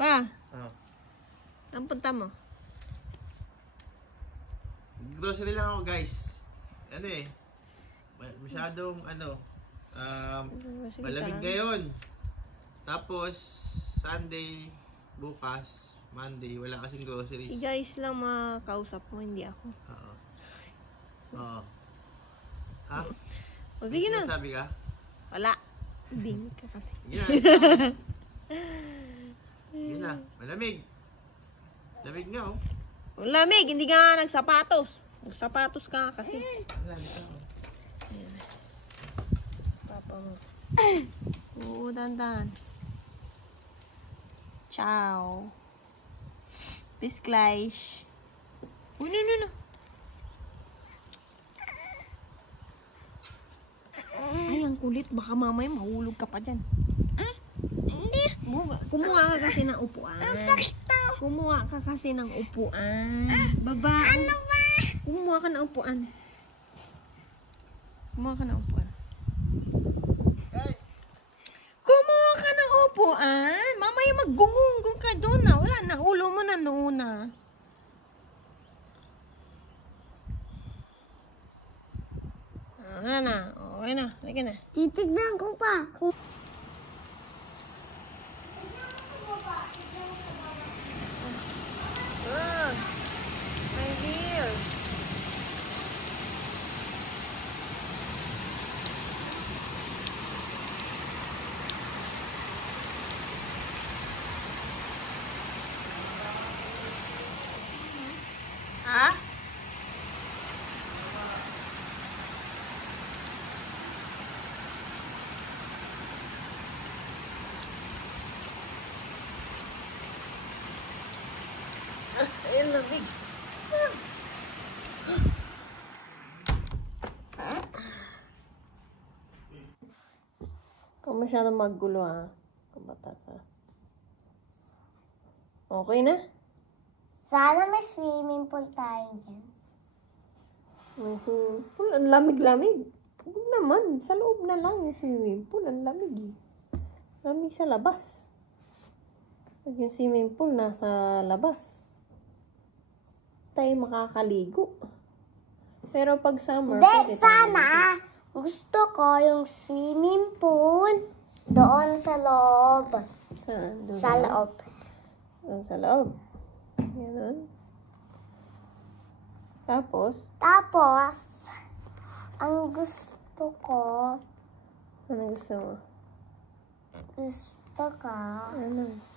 Pa, ang punta mo? Grocery lang ako, guys. Ano eh. Masyadong malamig ngayon. Tapos, Sunday, bukas, Monday, wala kasing groceries. Si guys lang makausap mo, hindi ako. Oo. Oo. Ha? O sige na. Sabi ka? Wala. Bingit ka kasi. Sige na. Malamig. Lamig nga, oh. Lamig, hindi ka nga nagsapatos. Nagsapatos ka kasi. Papa mo. Oo, dandan. Ciao. Bis gleich. No. Ay, ang kulit. Baka mamaya mahulog ka pa dyan. Hindi. Kumuha ka kasi ng upuan. Kumuha ka kasi ng upuan. Baba. Ano ba? Kumuha ka ng upuan. Kumuha ka ng upuan. Kumuha ka ng upuan. Mamaya maggungunggong ka doon na. Wala na. Ulo mo na noon na. Wala na. Okay na. Lagi na. Titignan ko pa. Look. My dear. Ha? Ay, lamig. Kung masyadong maggulo ha. Kabata ka. Okay na? Sana may swimming pool tayo dyan. May swimming pool. Ang lamig-lamig. Huwag naman. Sa loob na lang yung swimming pool. Ang lamig eh. Lamig sa labas. Pag yung swimming pool nasa labas. Tayo makakaligo. Pero pag summer, Hindi, sana. Gusto ko yung swimming pool doon sa loob. Saan? Doon Sa na? loob. Doon sa loob. Ganun. Tapos, Tapos, ang gusto ko, ano gusto mo? gusto ko, Ano?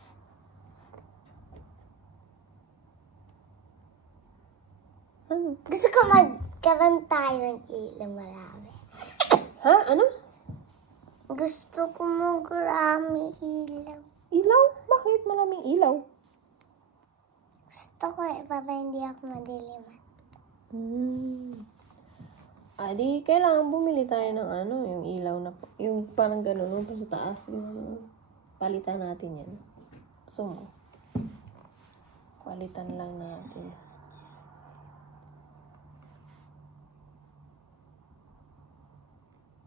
Ano? gusto ko magkaroon tayo ng ilaw marami. Ha? Ano? Gusto ko marami ilaw. Ilaw? Bakit malaming ilaw? Gusto ko para hindi ako madiliman. Di kailangan bumili tayo ng ano, yung ilaw na, yung parang gano'n, yung pa sa taas, yung palitan natin yan. Gusto mo? Palitan lang natin.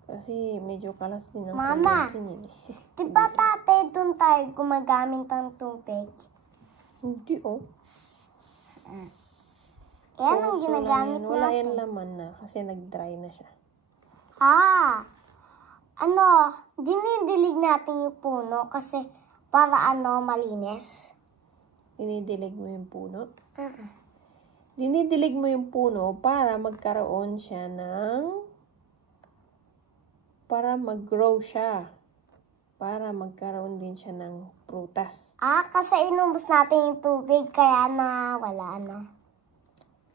Kasi medyo kalas din ang Mama! kuryente niyan eh. Di ba tate doon tayo gumagamit ng tubig? Hindi oh. Yan ang Puso ginagamit lang yan. Wala yan natin. laman na kasi nag-dry na siya. Dinidilig natin yung puno kasi para malinis. Dinidilig mo yung puno? Dinidilig mo yung puno para magkaroon siya para mag-grow siya. Para magkaroon din siya ng prutas. Kasi inubos natin yung tubig kaya wala na.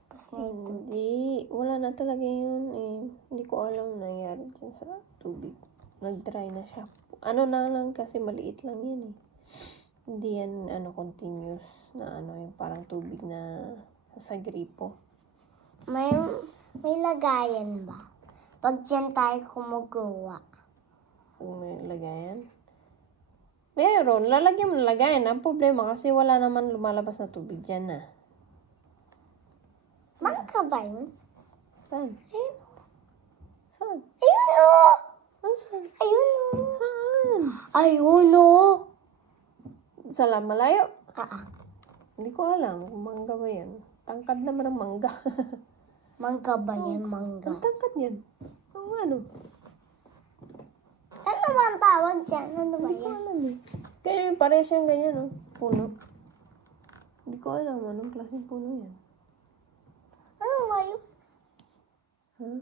Tapos na yung tubig. Hindi. Wala na talaga yun eh. Hindi ko alam nangyari dyan sa tubig. Nag-dry na siya. Ano na lang kasi maliit lang yan eh. Hindi yan continuous na yung parang tubig na sa gripo. May lagayan ba? Pag dyan tayo kumugawa. Kung may lagayan. Meron. Lalagyan mo ng lagayan. Ang problema kasi wala naman lumalabas na tubig dyan na. Bangka ba yun? Saan? Ayun. Saan? Ayun o! Saan? Ayun o! Saan? Ayun o! malayo. Hindi ko alam kung mangga ba yan. Tangkad naman ang mangga. Mangga ba yan? Mangga. Ang tangkad yan. Oo, ano? Ano ba ang tawag dyan? Ano ba Hindi ko yan? alam eh. Kaya parehas siyang ganyan, no? Puno. Hindi ko alam anong klaseng puno yan. Ano ba yun? Huh?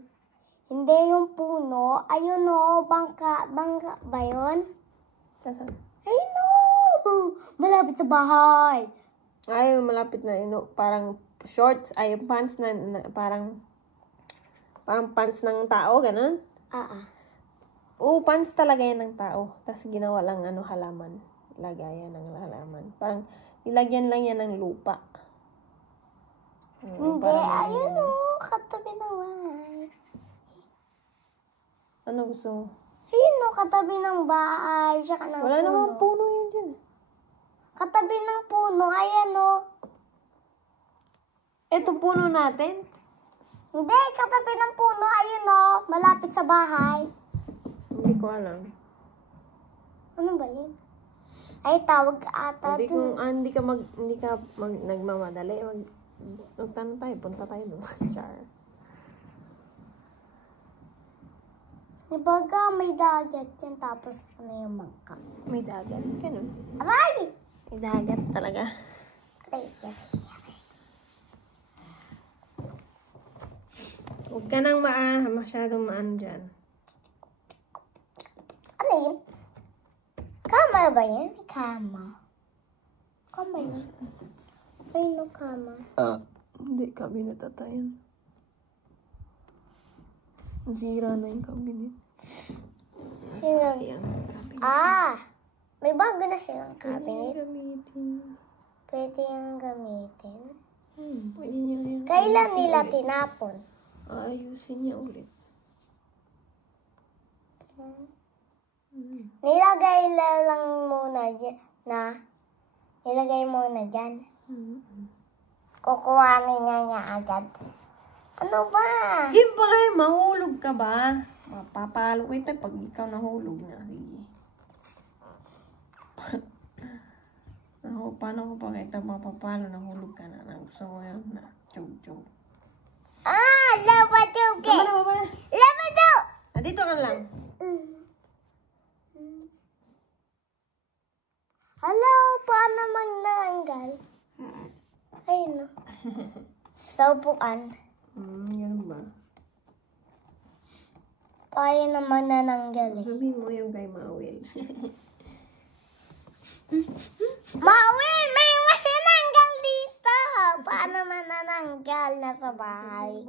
Hindi yung puno. Ayun o, bangka ba yun? Kasan? Ayun o! Malapit sa bahay. Ay, malapit na, parang shorts, ay, pants parang pants ng tao, ganun. Oo, pants talaga yan ng tao. Tapos ginawa lang, halaman. Lagayan ng halaman. Parang, ilagyan lang yan ng lupa. Hindi, ayun o, katabi ng bahay. Ano gusto mo? Ayun o, katabi ng bahay. Saka ng Wala puno. namang puno yan dyan. Katabi ng puno, ayan o. Ito puno natin. Hindi, katabi ng puno, ayun o. Malapit sa bahay. Hindi ko alam. Ano ba yun? Ay, tawag ata Hindi dun. hindi ka nagmamadali. Magtanong tayo, punta tayo doon. Char. Baga may dagat yan, tapos ano yung mangka. May dagat. Ganun. Aray! May dagat talaga. Aray, aray. Huwag ka nang masyadong maan dyan. Ano yun? Kama ba yan? Kama. Kama yun. Ay, no, kama. Hindi, cabinet ata yan. Sira na yung cabinet. Sino? Ayan, cabinet. May bago na silang cabinet. Gamitin. Pwede yung gamitin. Pwede niya yan. Kailan nila tinapon? Ayusin niya ulit. Nilagay lang muna dyan na. Nilagay muna dyan. Kukuhanin niya agad. Ano ba? Iba kayo, mahulog ka ba? Mapapalo kita pag ikaw nahulog na. Sige. Paano ko pa kita mapapalo, nahulog ka na. Gusto mo yun na. Chug-chug. Labadog eh! Tama na, baba na. Labadog! Dito ka lang. Hello, paano magnananggal? Ay, no. Sa upuan. Ganun ba? Paano naman nananggal eh? Sabihin mo yung kay Mawil. Mawil, may manananggal dito! Paano manananggal na sa bahay?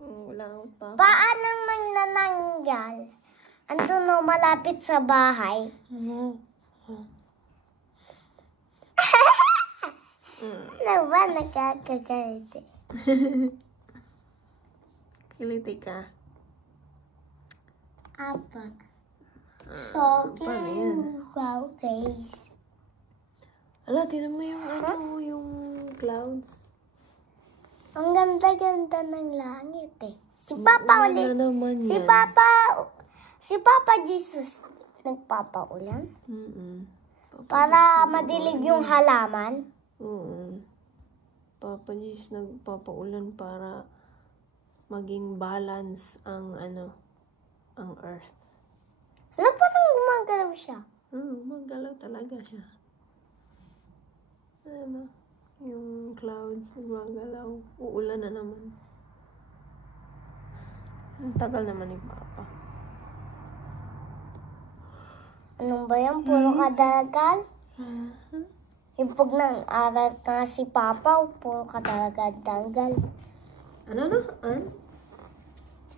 Wala akong pa. Paano magnananggal? Ando no, malapit sa bahay. Ano ba nakakagalit eh? Kiliti ka. Apa? So, paano yan? wow, guys. Ala, tinan mo yung yung clouds. Ang ganda-ganda ng langit eh. Si Papa ulit. Naman Si yan. Papa Jesus nagpapaulan para madilig yung halaman. Oo. Papa Jesus nagpapaulan para maging balance ang ang earth. Ano pa nang gumagalaw siya? Magalaw talaga siya. Yung clouds nagmagalaw. Uulan na naman. Ang tagal naman ni Papa. Anong ba yan? Puro kadalagal? Yung pag nang aral ka si Papa, puro kadalagal-dagal. Ano?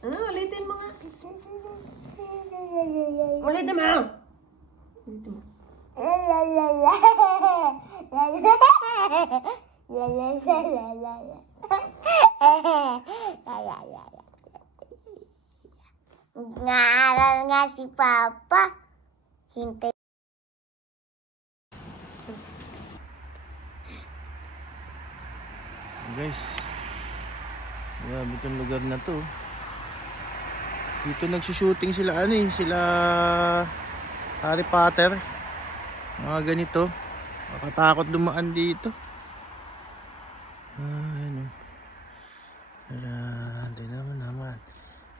Ulitin mo nga. Ulitin mo! Ulitin mo. Nag-aaral nga si Papa. Hintay. Guys, grabe itong lugar na to. Dito nagsushooting sila sila Harry Potter. Mga ganito. Makatakot dumaan dito. Ano. Hindi naman.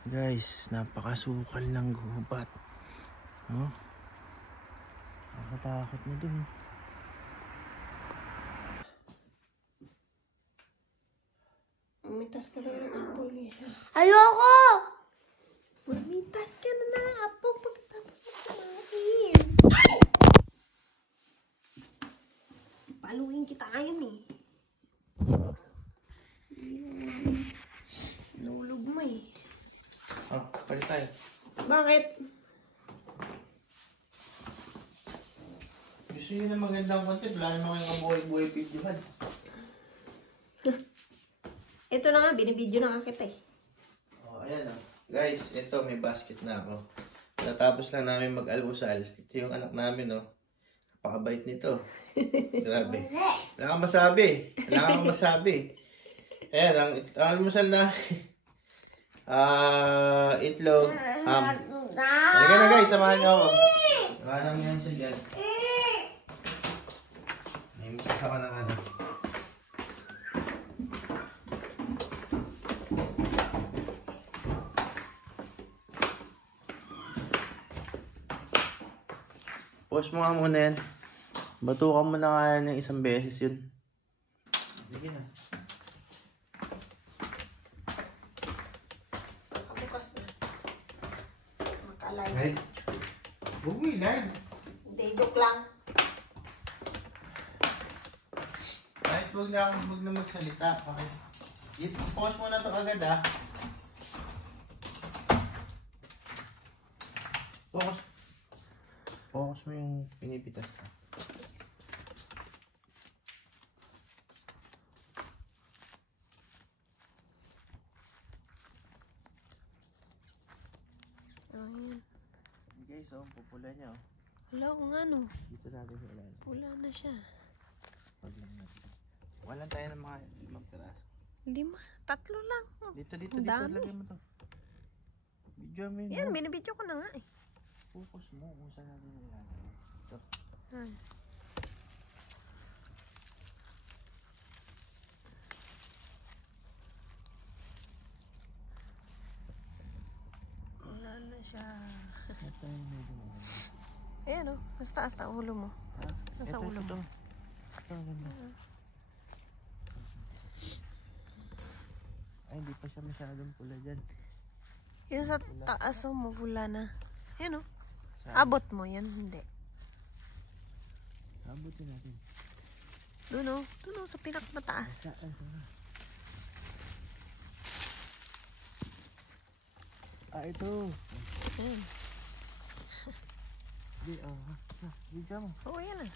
Guys, napakasukal ng gubat. Oh. Nakatakot na dun. Mamitas ka na ng apple niya. Ayoko! Mamitas ka na ng apple pagkatapos mo kumain. Paluin kita ngayon eh. Nulog mo eh. Oh, palit tayo. Bakit? Gusto nyo na magandang content. Wala naman kayong kabuhay-buhay videohan. Ito na nga, binibidyo na nga kita eh. Oh, ayan oh. Guys, ito may basket na ako. Natapos lang namin mag-almusal. Ito yung anak namin oh. Napakabait nito. Grabe. Wala kang masabi. Ayan, ang almusal na itlog, ham. Halika na guys, samahan niyo ako. Samahan namin yan siya dyan. May miss ako ng ano. Pause mo nga muna yan. Batukan mo na nga yan ng isang beses yun. Sige na. Nakabukas na. Makalay. Ay, huwag mo ilan. Hindi, joke lang. Kahit huwag na magsalita. Okay. I-pause mo na ito agad ah. Focus mo yung pinipitas ka. Ayan. Guys, oh, pupula niya oh. Wala ko nga no. Dito natin sa ilalim. Pula na siya. Wag lang natin. Walang tayo ng mga magpiraso. Hindi ma. 3 lang. Dito, Ang dami. lagay mo to. Video mo yun. Yan, binibidyo ko na nga eh. Focus mo kung saan natin ilalim. Ito. Wala na siya. Ito yung medyo mo. Ayan o. Nasa taas na ulo mo. Nasa ulo mo. Ito, ganda. Ay, hindi pa siya masyadong pula dyan. Yung sa taas mo, pula na. Ayan o. Saan? Abot mo yan, hindi. Abutin natin. Doon o. Doon o, sa pinakamataas. Saan? Ito. Ayan. Hindi, video mo. Oo, yan na.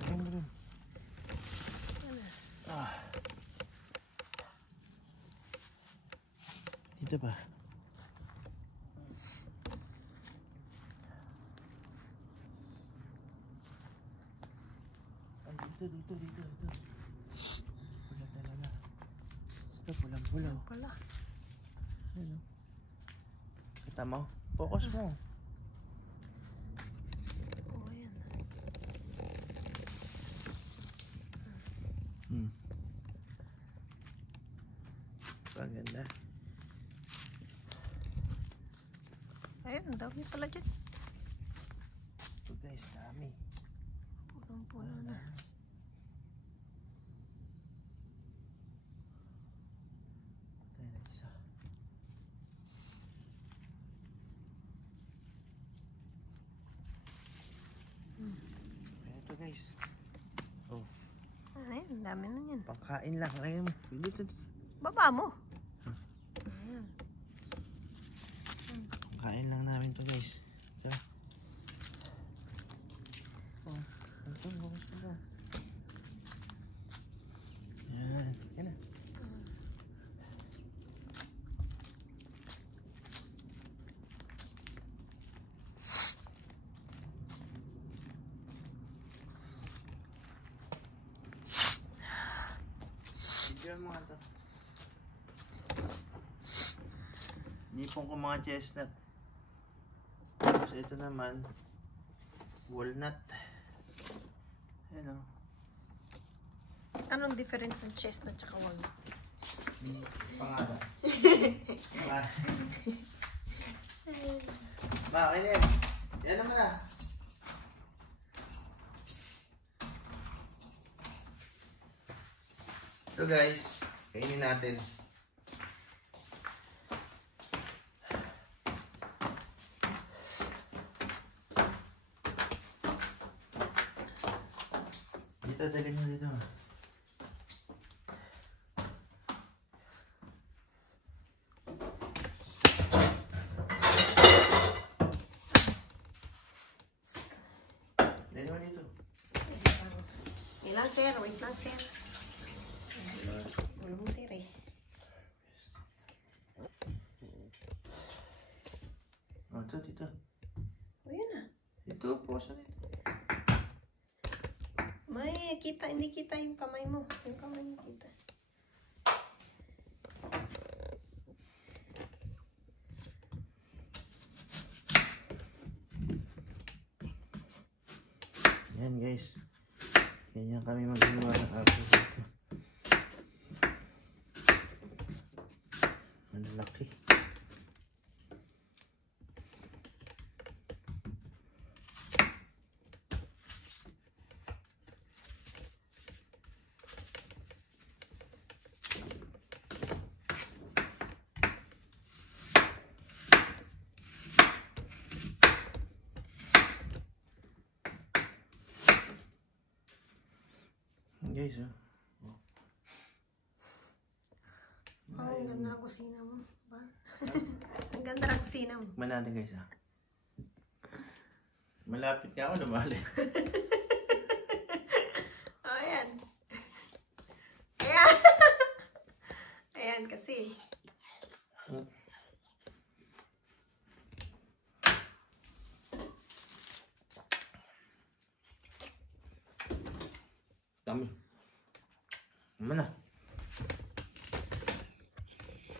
Lagyan mo rin. Dito ba? Dito. Pula talaga. Ito, pulang-pula. Pala. Ayan o. Kita mo? Focus mo. Oo, yan. Paganda. Ayun, ang dami pala dyan. Ito guys, dami. Pulang-pula na. Tayo na isa. Ito guys. Oh, Ayun, ang dami na yan. pangkain lang. Lagyan mo. Dito. Baba mo. Ayan. Pangkain lang namin to guys. Ito. Oh, ito. Bukas na to. Yan. Yan na. Video mo nga to. Hindi ipon ko mga chestnut. Tapos ito naman, walnut. Ayan o. Anong difference ng chestnut tsaka walnut? Pangalan. Ma, kainin. Yan naman na. So guys, kainin natin. Dito, dali mo dito. Dali mo dito. Wait lang, sir. Wait lang, sir. Ulong, sir eh. Oh, ito, dito. O, yun na. Ito, posa nito. May kita, hindi kita yung kamay mo. Yung kamay mo kita. Yan guys. Ganyan kami magawa ng apple dito. Ang laki. Guys, oh. Oh, ang ganda ng kusina mo. Ba? Ang ganda ng kusina mo. Manate guys, ah. Malapit nga ako lumali. Oh, ayan. Ayan. Ayan kasi. Dami. Mana?